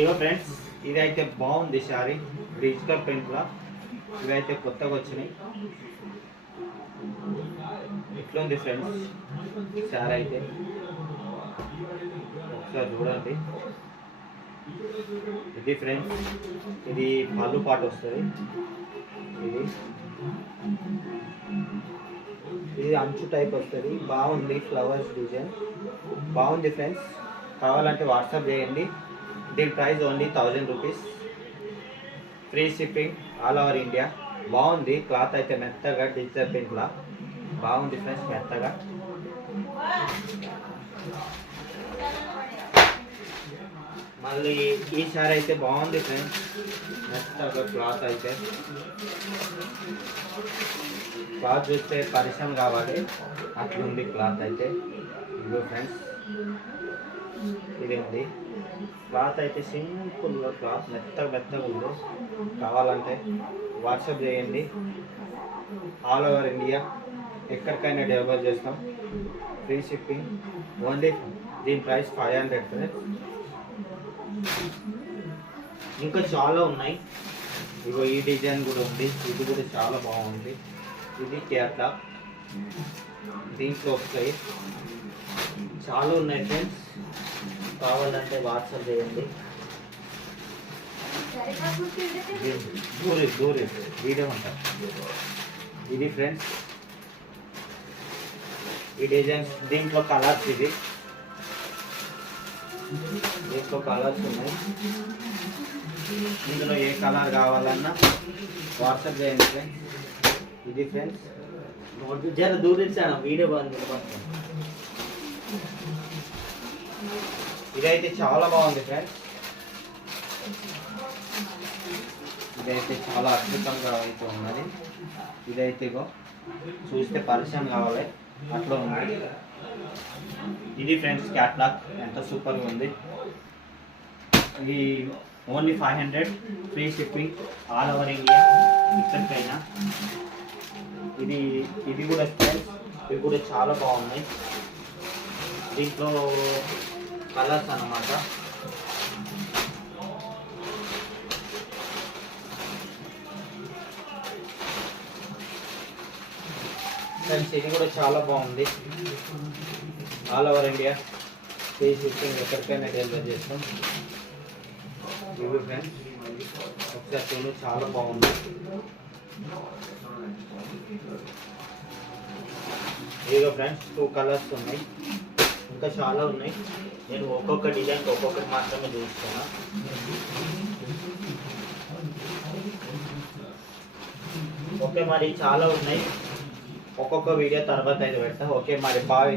ఇగో friends, ఇదైతే బాగుంది sari digital ప్రింట్లో. ఇవైతే కొత్తగా వచ్చినాయి. ఎట్లుంది ఫ్రెండ్స్ శారీ అయితే ఒకసారి చూడండి. ఇది ఫ్రెండ్స్, ఇది పళ్ళు పాటు వస్తుంది. ఇది ఇది అంచు టైప్ వస్తుంది. బాగుంది, ఫ్లవర్స్ డిజైన్ బాగుంది ఫ్రెండ్స్. కావాలంటే వాట్సాప్ చేయండి. దీని price only 1000 rupees. Free shipping all over India. బాగుంది, క్లాత్ అయితే మెత్తగా డిజిటల్ ప్రింట్లా బాగుంది ఫ్రెండ్స్, మెత్తగా. మళ్ళీ ఈ సారీ అయితే బాగుంది ఫ్రెండ్స్, మెత్తగా క్లాత్ అయితే. క్లాత్ చూస్తే పరిశ్రమ కావాలి, అట్లుంది క్లాత్ అయితే. ఇదిగో ఫ్రెండ్స్, ఇది ఉంది క్లాత్ అయితే. సింపుల్గా క్లాత్ మెత్తగా ఉంది. కావాలంటే వాట్సాప్ చేయండి. ఆల్ ఓవర్ ఇండియా ఎక్కడికైనా డెలివర్ చేస్తాం. Free shipping only. దీని ప్రైస్ 500 ఫ్రెండ్స్. ఇంకా చాలా ఉన్నాయి. ఇగో ఈ డిజైన్ కూడా ఉంది, ఇది కూడా చాలా బాగుంది. ఇది కేరళ, దీంట్లో వస్తాయి. చాలా ఉన్నాయి ఫ్రెండ్స్, కావాలంటే వాట్సాప్ చేయండి. దూరి వీడియో ఉంటా. ఇది ఫ్రెండ్స్, ఈ డిజైన్స్. దీంట్లో కలర్స్, దీంట్లో కలర్స్ ఉన్నాయి. ఇందులో ఏ కలర్ కావాలన్నా వాట్సాప్ చేయండి ఫ్రెండ్స్. ఇది ఫ్రెండ్స్, జర దూరించాను వీడియో బాగుంది. ఇదైతే చాలా బాగుంది ఫ్రెండ్స్. ఇదైతే చాలా అద్భుతంగా అయితే ఉన్నది. ఇదైతే ఇగో చూస్తే పరిచయం కావాలి, అట్లా ఉంది. ఇది ఫ్రెండ్స్ క్యాట్లాగ్, ఎంత సూపర్గా ఉంది. ఇది only 500. Free shipping all over India, ఇక్కడికైనా. ఇది కూడా ఫ్రెండ్స్, ఇవి కూడా చాలా బాగున్నాయి. దీంట్లో కలర్స్ అన్నమాట. ఫ్రెండ్స్, ఇది కూడా చాలా బాగుంది. All over India free shipping, ఎక్కడికైనా డెలివరీ చేస్తాం. ఇవి ఫ్రెండ్స్ ఒకసారి చూడు, చాలా బాగుంది. ఇదిగో ఫ్రెండ్స్, 2 కలర్స్ ఉన్నాయి. ఇంకా చాలా ఉన్నాయి. నేను ఒక్కొక్క డిజైన్ ఒక్కొక్కటి మాత్రమే చూస్తున్నా. ఓకే మరి, చాలా ఉన్నాయి. ఒక్కొక్క వీడియో తర్వాత అయితే పెడతా. ఓకే మరి, బాయ్.